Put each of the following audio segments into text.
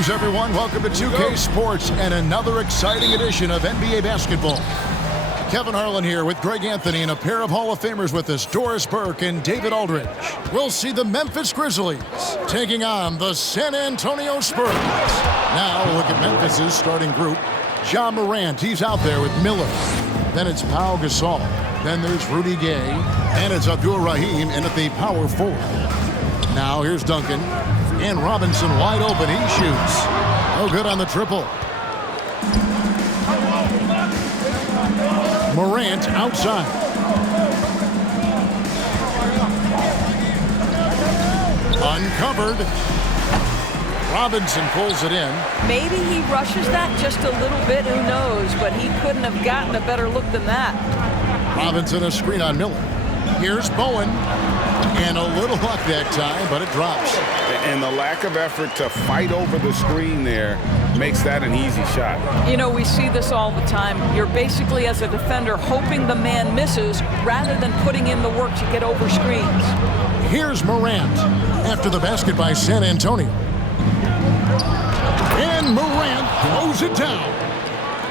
Greetings, everyone. Welcome to 2K Sports and another exciting edition of NBA basketball. Kevin Harlan here with Greg Anthony and a pair of Hall of Famers with us, Doris Burke and David Aldridge. We'll see the Memphis Grizzlies taking on the San Antonio Spurs. Now look at Memphis's starting group. Ja Morant, he's out there with Miller. Then it's Pau Gasol. Then there's Rudy Gay. And it's Abdul Rahim in at the power forward. Now here's Duncan. And Robinson wide open. He shoots. Oh, good on the triple. Morant outside. Uncovered. Robinson pulls it in. Maybe he rushes that just a little bit, who knows, but he couldn't have gotten a better look than that. Robinson a screen on Miller. Here's Bowen. And a little luck that time, but it drops. And the lack of effort to fight over the screen there makes that an easy shot. You know, we see this all the time. You're basically, as a defender, hoping the man misses rather than putting in the work to get over screens. Here's Morant after the basket by San Antonio. And Morant throws it down.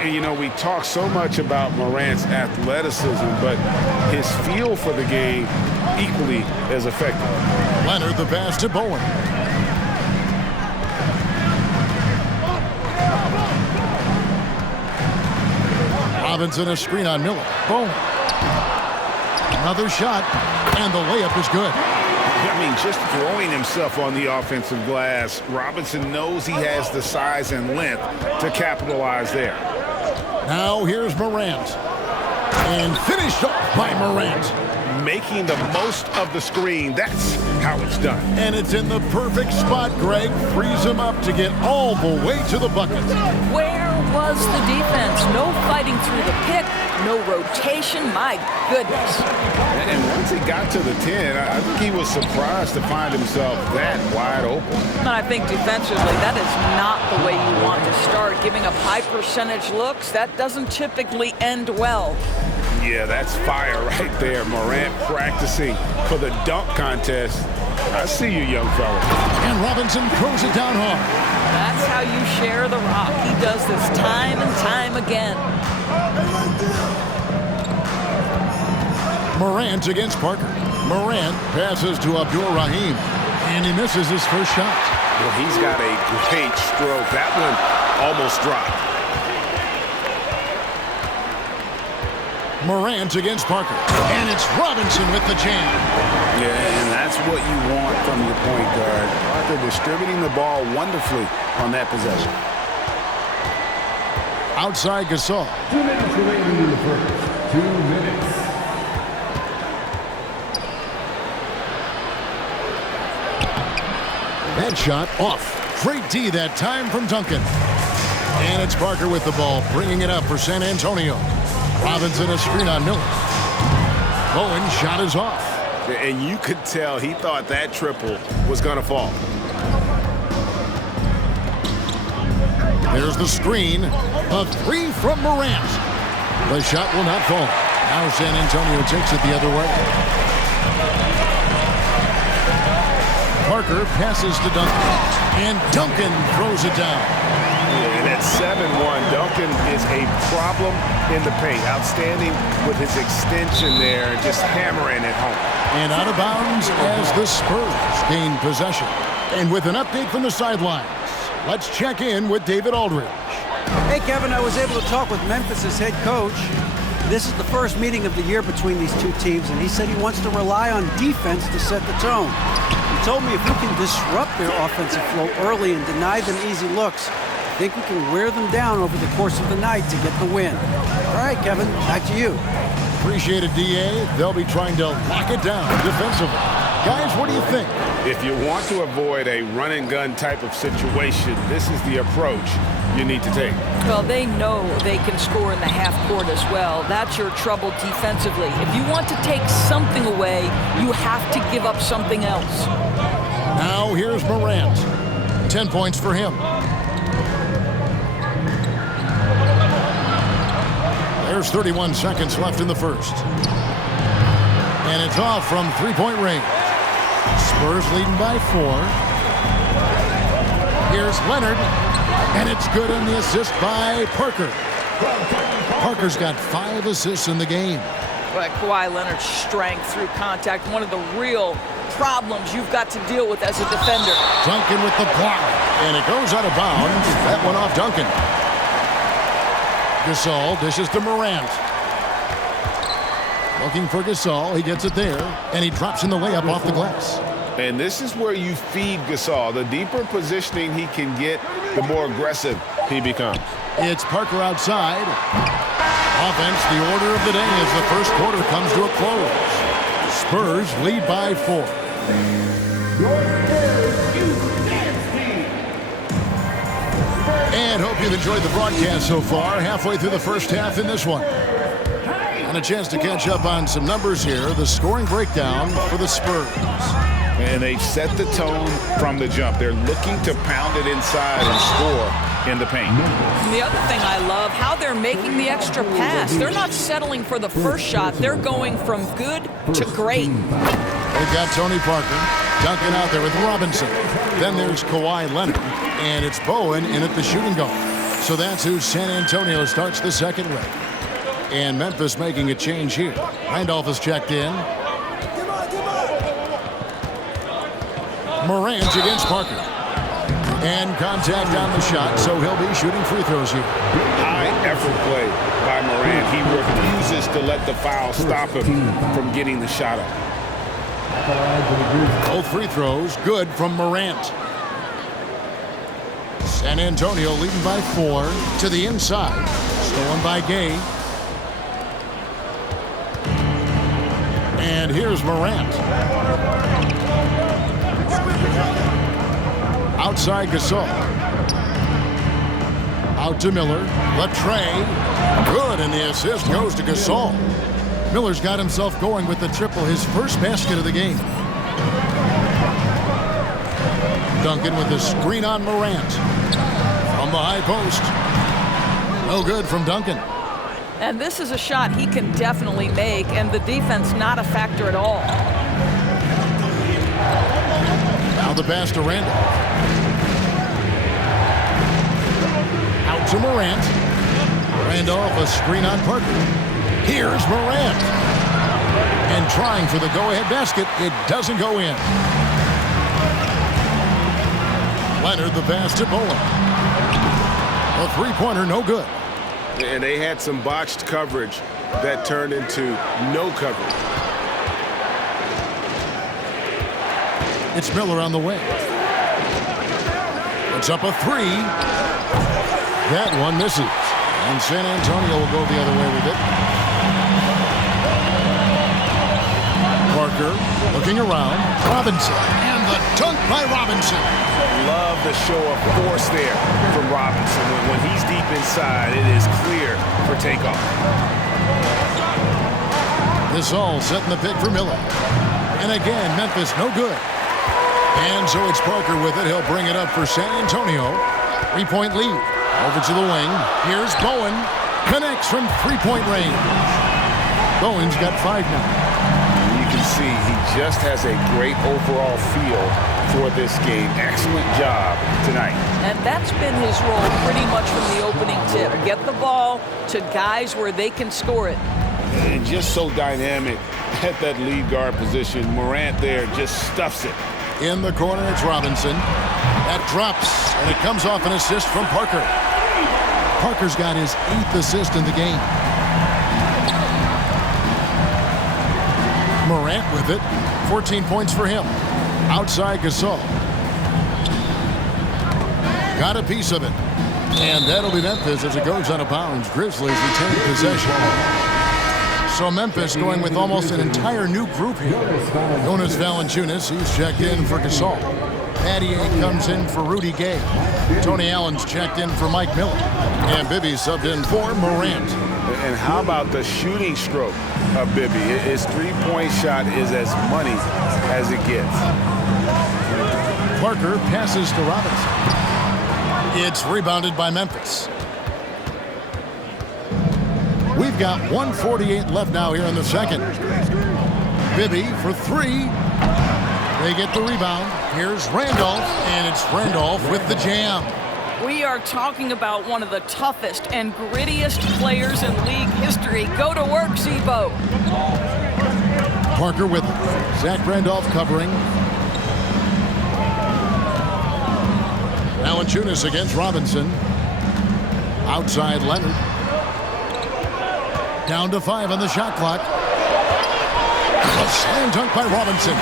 And, you know, we talk so much about Morant's athleticism, but his feel for the game equally as effective. Leonard the pass to Bowen. Robinson a screen on Miller. Bowen. Another shot, and the layup is good. I mean, just throwing himself on the offensive glass, Robinson knows he has the size and length to capitalize there. Now here's Morant. And finished off by Morant. Making the most of the screen. That's how it's done. And it's in the perfect spot, Greg. Frees him up to get all the way to the bucket. Where was the defense? No fighting through the pick, no rotation. My goodness. And once he got to the 10, I think he was surprised to find himself that wide open. And I think defensively, that is not the way you want to start. Giving up high percentage looks, that doesn't typically end well. Yeah, that's fire right there. Morant practicing for the dunk contest. I see you, young fella. And Robinson throws it down hard. That's how you share the rock. He does this time and time again. Morant against Parker. Morant passes to Abdul Rahim. And he misses his first shot. Well, he's got a great stroke. That one almost dropped. Morant against Parker. And it's Robinson with the jam. Yeah, and that's what you want from your point guard. Parker distributing the ball wonderfully on that possession. Outside Gasol. 2 minutes remaining in the first. 2 minutes. That shot off. Great D that time from Duncan. And it's Parker with the ball, bringing it up for San Antonio. Robinson a screen on Miller. Bowen shot is off. And you could tell he thought that triple was going to fall. There's the screen. A three from Morant. The shot will not fall. Now San Antonio takes it the other way. Parker passes to Duncan. And Duncan throws it down. And at 7-1, Duncan is a problem in the paint. Outstanding with his extension there, just hammering it home. And out of bounds as the Spurs gain possession. And with an update from the sidelines, let's check in with David Aldridge. Hey, Kevin, I was able to talk with Memphis's head coach. This is the first meeting of the year between these two teams, and he said he wants to rely on defense to set the tone. He told me if we can disrupt their offensive flow early and deny them easy looks, I think we can wear them down over the course of the night to get the win. All right, Kevin, back to you. Appreciate it, DA. They'll be trying to lock it down defensively. Guys, what do you think? If you want to avoid a run-and-gun type of situation, this is the approach you need to take. Well, they know they can score in the half court as well. That's your trouble defensively. If you want to take something away, you have to give up something else. Now here's Morant. 10 points for him. There's 31 seconds left in the first. And it's off from three-point range. Spurs leading by 4. Here's Leonard, and it's good on the assist by Parker. Parker's got 5 assists in the game. But Kawhi Leonard's strength through contact, one of the real problems you've got to deal with as a defender. Duncan with the block, and it goes out of bounds. That went off Duncan. Gasol dishes to Morant. Looking for Gasol. He gets it there, and he drops in the layup off the glass. And this is where you feed Gasol. The deeper positioning he can get, the more aggressive he becomes. It's Parker outside. Offense, the order of the day as the first quarter comes to a close. Spurs lead by 4. And hope you've enjoyed the broadcast so far. Halfway through the first half in this one. And a chance to catch up on some numbers here. The scoring breakdown for the Spurs. And they've set the tone from the jump. They're looking to pound it inside and score in the paint. And the other thing I love, how they're making the extra pass. They're not settling for the first shot. They're going from good to great. They've got Tony Parker, Duncan out there with Robinson. Then there's Kawhi Leonard, and it's Bowen in at the shooting guard. So that's who San Antonio starts the second with. And Memphis making a change here. Randolph is checked in. Morant against Parker. And contact on the shot, so he'll be shooting free throws here. High effort play by Morant. He refuses to let the foul stop him from getting the shot up. Both free throws good from Morant. San Antonio leading by 4 to the inside. Stolen by Gay. And here's Morant. Outside Gasol. Out to Miller. Latrey. Good, and the assist goes to Gasol. Miller's got himself going with the triple, his first basket of the game. Duncan with the screen on Morant. From the high post. No good from Duncan. And this is a shot he can definitely make, and the defense not a factor at all. Now the pass to Randolph. Out to Morant. Randolph, a screen on Parker. Here's Morant. And trying for the go-ahead basket. It doesn't go in. Leonard, the pass to Bowen. A three-pointer, no good. And they had some botched coverage that turned into no coverage. It's Miller on the way. It's up a 3. That one misses. And San Antonio will go the other way with it. Parker looking around. Robinson. And the dunk by Robinson. Love the show of force there from Robinson. When he's deep inside, it is clear for takeoff. This all setting the pick for Miller. And again, Memphis no good. And so it's Parker with it. He'll bring it up for San Antonio. 3-point lead. Over to the wing. Here's Bowen. Connects from 3-point range. Bowen's got 5 now. You can see he just has a great overall feel for this game. Excellent job tonight. And that's been his role pretty much from the opening tip. Get the ball to guys where they can score it. And just so dynamic at that lead guard position. Morant there just stuffs it. In the corner, it's Robinson. That drops, and it comes off an assist from Parker. Parker's got his 8th assist in the game. Morant with it. 14 points for him. Outside Gasol. Got a piece of it. And that'll be Memphis as it goes out of bounds. Grizzlies retain possession. So Memphis going with almost an entire new group here. Jonas Valanciunas, he's checked in for Gasol. Patty comes in for Rudy Gay. Tony Allen's checked in for Mike Miller. And Bibby subbed in for Morant. And how about the shooting stroke of Bibby? His 3-point shot is as money as it gets. Parker passes to Robinson. It's rebounded by Memphis. We've got 1:48 left now here in the second. Bibby for 3. They get the rebound. Here's Randolph, and it's Randolph with the jam. We are talking about one of the toughest and grittiest players in league history. Go to work, Zebo. Parker with it. Zach Randolph covering. Valanciunas against Robinson. Outside Leonard. Down to 5 on the shot clock. A slam dunk by Robinson.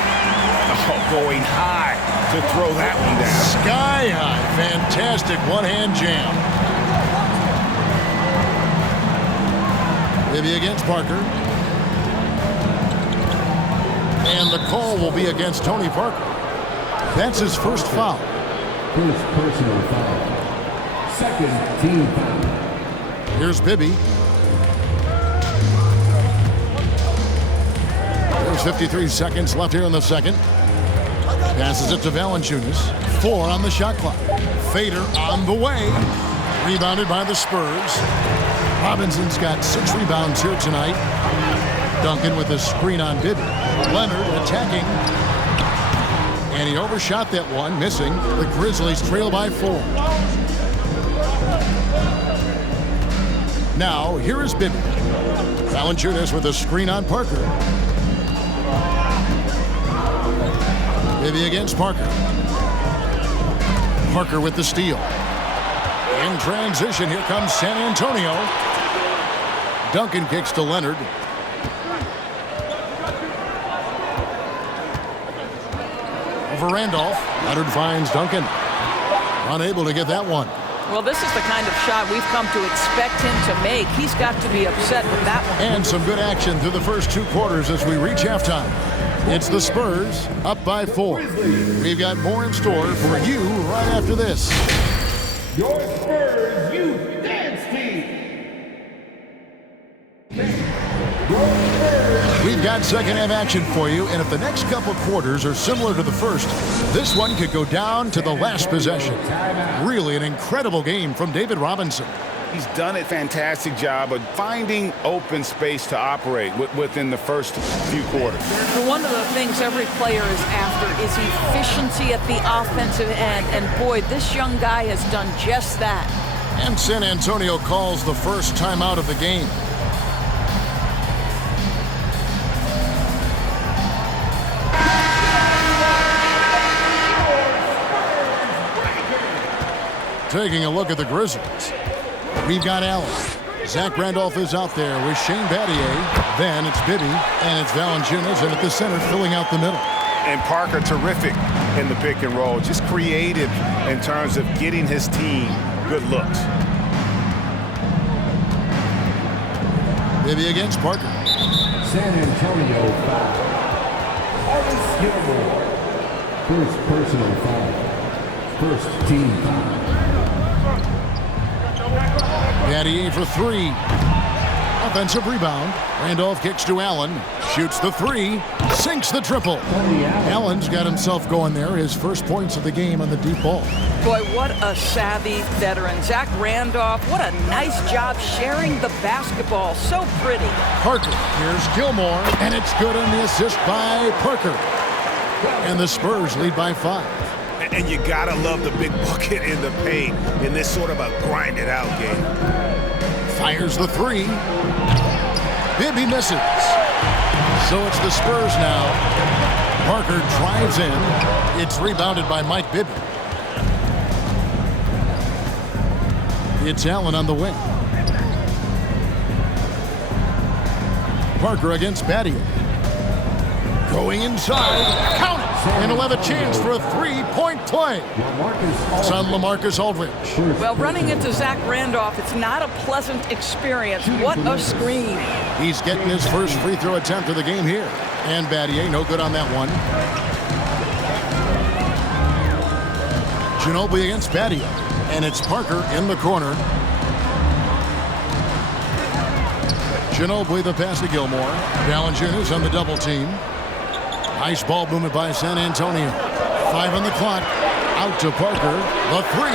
Oh, going high to throw that one down. Sky high. Fantastic one-hand jam. Maybe against Parker. And the call will be against Tony Parker. That's his first foul. First personal foul. Second team foul. Here's Bibby. There's 53 seconds left here in the second. Passes it to Valanciunas. 4 on the shot clock. Fader on the way. Rebounded by the Spurs. Robinson's got 6 rebounds here tonight. Duncan with a screen on Bibby. Leonard attacking. And he overshot that one, missing. The Grizzlies trail by 4. Now, here is Bibby. Valanciunas with a screen on Parker. Bibby against Parker. Parker with the steal. In transition, here comes San Antonio. Duncan kicks to Leonard. Over Randolph. Leonard finds Duncan. Unable to get that one. Well, this is the kind of shot we've come to expect him to make. He's got to be upset with that one. And some good action through the first 2 quarters as we reach halftime. It's the Spurs up by 4. We've got more in store for you right after this. Your Spurs Youth Dance Team. We've got second half action for you, and if the next couple quarters are similar to the first, this one could go down to the last possession. Really an incredible game from David Robinson. He's done a fantastic job of finding open space to operate within the first few quarters. One of the things every player is after is efficiency at the offensive end, and boy, this young guy has done just that. And San Antonio calls the first timeout of the game. Taking a look at the Grizzlies. We've got Allen. Zach Randolph is out there with Shane Battier. Then it's Bibby, and it's Valanciunas, and at the center, filling out the middle. And Parker terrific in the pick and roll. Just creative in terms of getting his team good looks. Bibby against Parker. San Antonio foul. August Gilmore. First personal foul. First team foul. Battier for 3. Offensive rebound. Randolph kicks to Allen. Shoots the 3. Sinks the triple. Allen's got himself going there. His first points of the game on the deep ball. Boy, what a savvy veteran. Zach Randolph, what a nice job sharing the basketball. So pretty. Parker. Here's Gilmore. And it's good on the assist by Parker. And the Spurs lead by 5. And you gotta love the big bucket in the paint in this sort of a grind-it-out game. Fires the 3. Bibby misses. So it's the Spurs now. Parker drives in. It's rebounded by Mike Bibby. It's Allen on the wing. Parker against Battier. Going inside. Count it. And he'll have a chance for a 3-point play. It's on LaMarcus Aldridge. Well, running into Zach Randolph, it's not a pleasant experience. What a screen. He's getting his first free throw attempt of the game here. And Battier, no good on that one. Ginobili against Battier. And it's Parker in the corner. Ginobili the pass to Gilmore. Valanciunas on the double team. Nice ball movement by San Antonio. 5 on the clock. Out to Parker. The 3.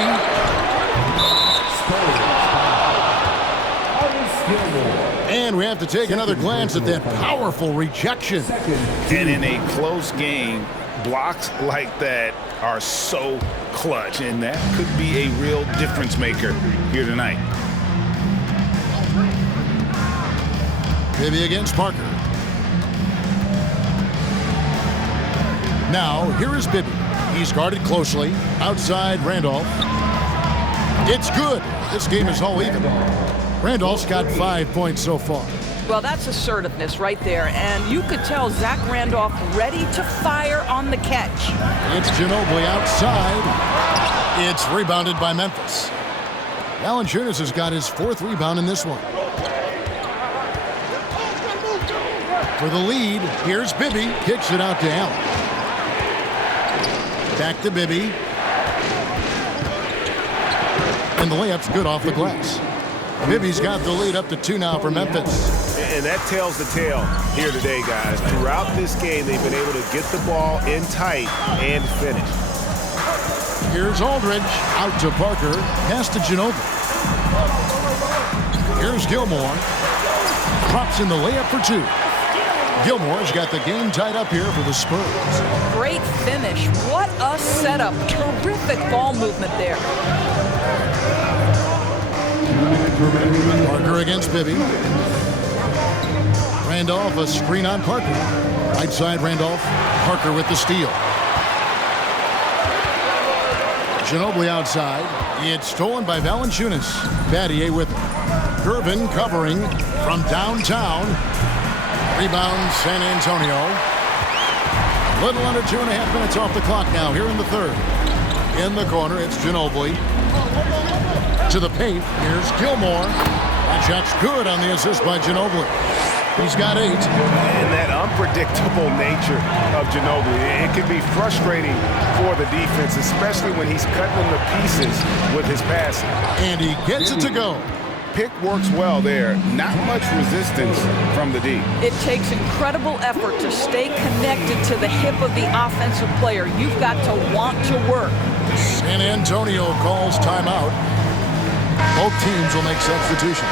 And we have to take another glance at that powerful rejection. And in a close game, Blocks like that are so clutch, and that could be a real difference maker here tonight. Bibby against Parker. Now, here is Bibby. He's guarded closely. Outside, Randolph. It's good. This game is all even. Randolph's got 5 points so far. Well, that's assertiveness right there. And you could tell Zach Randolph ready to fire on the catch. It's Ginobili outside. It's rebounded by Memphis. Valanciunas has got his 4th rebound in this one. For the lead, here's Bibby. Kicks it out to Allen. Back to Bibby. And the layup's good off the glass. Bibby's got the lead up to 2 now for Memphis. And that tells the tale here today, guys. Throughout this game, they've been able to get the ball in tight and finish. Here's Aldridge. Out to Parker. Pass to Ginobili. Here's Gilmore. Drops in the layup for 2. Gilmore's got the game tied up here for the Spurs. Great finish. What a setup. Terrific ball movement there. Parker against Bibby. Randolph, a screen on Parker. Right side, Randolph. Parker with the steal. Ginobili outside. It's stolen by Valanciunas. Battier with it. Gervin covering from downtown. Rebound, San Antonio. Little under 2.5 minutes off the clock now here in the 3rd. In the corner, it's Ginobili. To the paint, here's Gilmore. That shot's good on the assist by Ginobili. He's got 8. And that unpredictable nature of Ginobili, it can be frustrating for the defense, especially when he's cutting them to pieces with his passing. And he gets it to go. Pick works well there. Not much resistance from the D. It takes incredible effort to stay connected to the hip of the offensive player. You've got to want to work. San Antonio calls timeout. Both teams will make substitutions.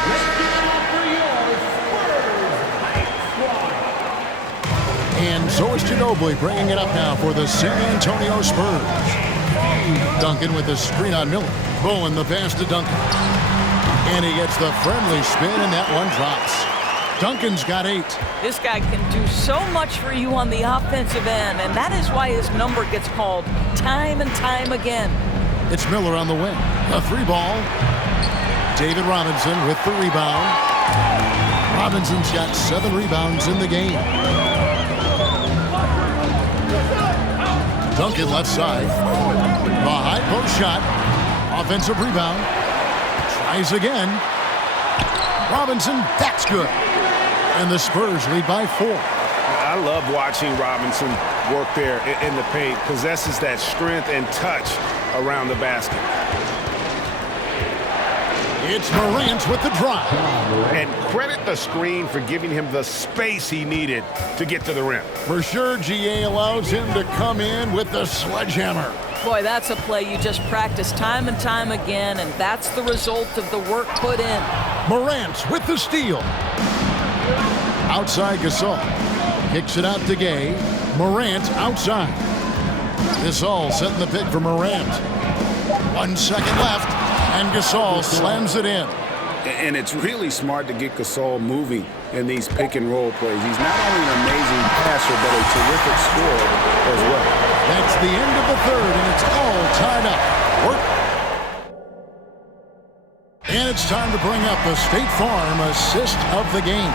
And so is Ginobili bringing it up now for the San Antonio Spurs. Duncan with the screen on Miller. Bowen the pass to Duncan. And he gets the friendly spin, and that one drops. Duncan's got 8. This guy can do so much for you on the offensive end, and that is why his number gets called time and time again. It's Miller on the wing. A 3-ball. David Robinson with the rebound. Robinson's got 7 rebounds in the game. Duncan left side. The high post shot. Offensive rebound. Tries again. Robinson, that's good. And the Spurs lead by 4. I love watching Robinson work there in the paint. Possesses that strength and touch around the basket. It's Morant with the drop. And credit the screen for giving him the space he needed to get to the rim. For sure, GA allows him to come in with the sledgehammer. Boy, that's a play you just practice time and time again, and that's the result of the work put in. Morant with the steal. Outside Gasol. Kicks it out to Gay. Morant outside. Gasol setting the pick for Morant. 1 second left, and Gasol slams it in. And it's really smart to get Gasol moving in these pick-and-roll plays. He's not only an amazing passer, but a terrific scorer as well. That's the end of the 3rd, and it's all tied up. Work. And it's time to bring up the State Farm assist of the game.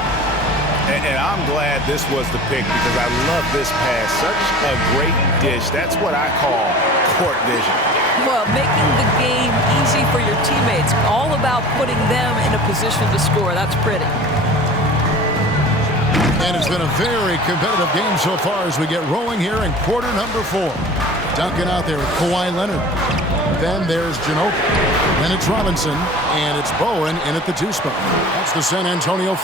And I'm glad this was the pick because I love this pass. Such a great dish. That's what I call court vision. Well, making the game easy for your teammates. All about putting them in a position to score. That's pretty. And it's been a very competitive game so far as we get rolling here in quarter number 4. Duncan out there with Kawhi Leonard. Then there's Ginobili. Then it's Robinson. And it's Bowen in at the 2 spot. That's the San Antonio 5.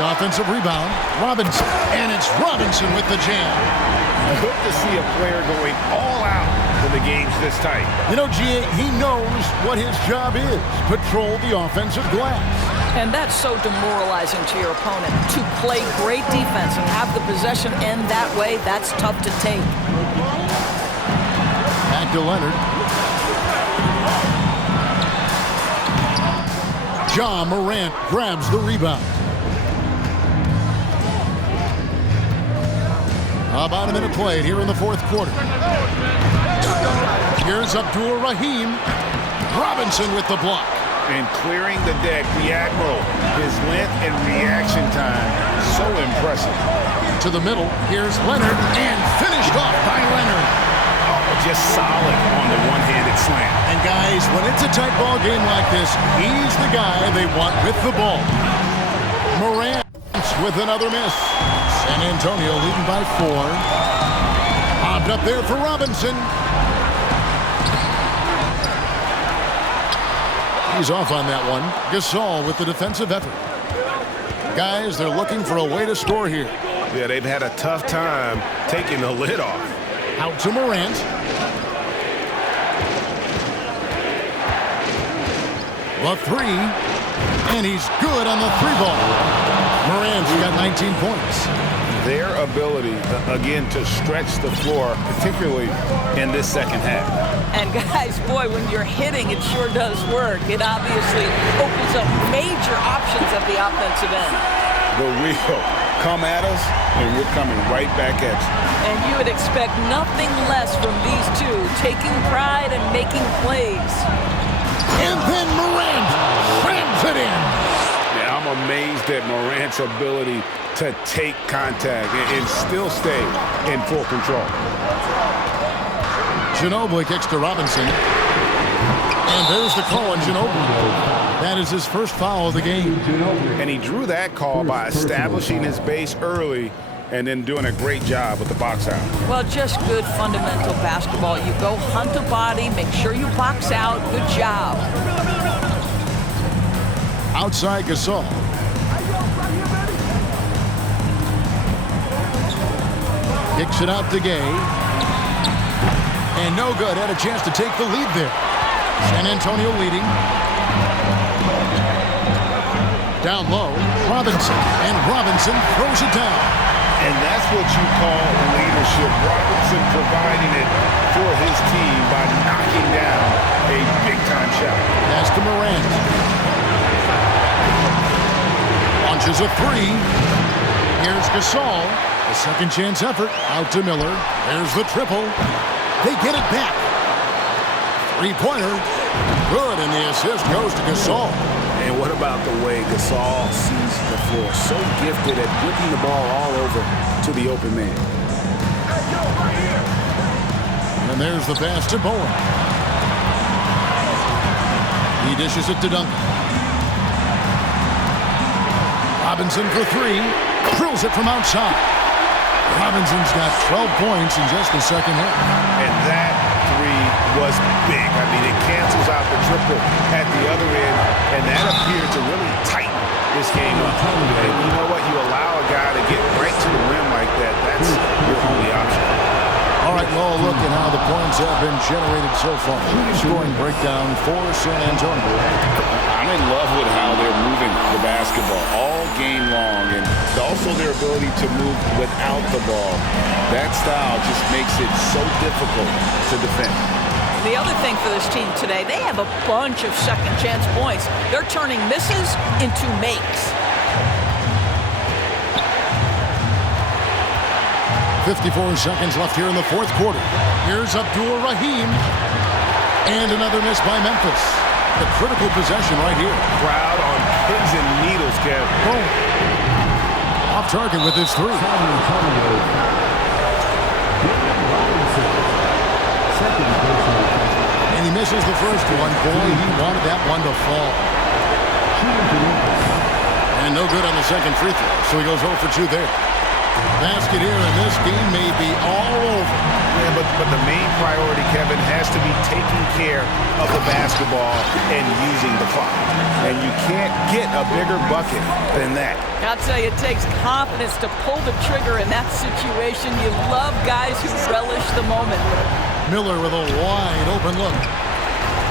The offensive rebound. Robinson. And it's Robinson with the jam. I hope to see a player going all out when the game's this tight. You know, G.A., he knows what his job is. Patrol the offensive glass. And that's so demoralizing to your opponent. To play great defense and have the possession end that way, that's tough to take. Back to Leonard. Ja Morant grabs the rebound. About a minute played here in the fourth quarter. Here's Abdul-Rahim. Robinson with the block. And clearing the deck, the Admiral, his length and reaction time, so impressive. To the middle, here's Leonard, and finished off by Leonard. Oh, just solid on the one-handed slam. And guys, when it's a tight ball game like this, he's the guy they want with the ball. Morant with another miss. San Antonio leading by 4. Popped up there for Robinson. He's off on that one. Gasol with the defensive effort. Guys, they're looking for a way to score here. Yeah, they've had a tough time taking the lid off. Out to Morant. The 3. And he's good on the 3-ball. Morant's got 19 points. Their ability, again, to stretch the floor, particularly in this second half. And guys, boy, when you're hitting, it sure does work. It obviously opens up major options at the offensive end. The real come at us, and we're coming right back at you. And you would expect nothing less from these two, taking pride and making plays. And then Morant slams it in. Yeah, I'm amazed at Morant's ability to take contact and still stay in full control. Ginobili kicks to Robinson. And there's the call on Ginobili. That is his first foul of the game. And he drew that call by establishing his base early and then doing a great job with the box out. Well, just good fundamental basketball. You go hunt a body, make sure you box out. Good job. Outside Gasol. Kicks it out to Gay. And no good. Had a chance to take the lead there. San Antonio leading. Down low. Robinson. And Robinson throws it down. And that's what you call leadership. Robinson providing it for his team by knocking down a big-time shot. Pass to Morant. Launches a 3. Here's Gasol. A second chance effort. Out to Miller. There's the triple. They get it back. 3-pointer. Good, and the assist goes to Gasol. And what about the way Gasol sees the floor? So gifted at whipping the ball all over to the open man. And there's the pass to Bowen. He dishes it to Duncan. Robinson for 3. Drills it from outside. Robinson's got 12 points in just the second half. And that 3 was big. I mean, it cancels out the triple at the other end, and that appeared to really tighten this game up. And you know what? You allow a guy to get right to the rim like that, that's your only option. All right, well, look at how the points have been generated so far. Scoring breakdown for San Antonio. I'm in love with how they're moving the basketball all game long, and also their ability to move without the ball. That style just makes it so difficult to defend. The other thing for this team today, they have a bunch of second chance points. They're turning misses into makes. 54 seconds left here in the fourth quarter. Here's Abdul-Rahim. And another miss by Memphis. The critical possession right here. Crowd on pins and needles, Kev. Oh. Off target with his 3. And he misses the first one. Boy, he wanted that one to fall. And no good on the second free throw. So he goes 0 for 2 there. Basket here, and this game may be all over. Yeah, but the main priority, Kevin, has to be taking care of the basketball and using the clock. And you can't get a bigger bucket than that. I'll tell you, it takes confidence to pull the trigger in that situation. You love guys who relish the moment. Miller with a wide open look.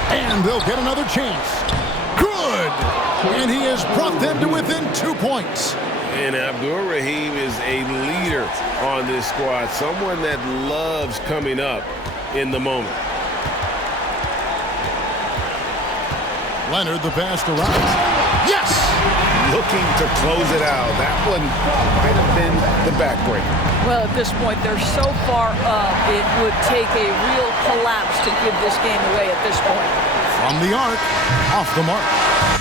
And they'll get another chance. Good! And he has brought them to within 2 points. And Abdul Rahim is a leader on this squad, someone that loves coming up in the moment. Leonard, the pass to Roberts. Yes! Looking to close it out. That one might have been the backbreaker. Well, at this point, they're so far up, it would take a real collapse to give this game away at this point. From the arc, off the mark.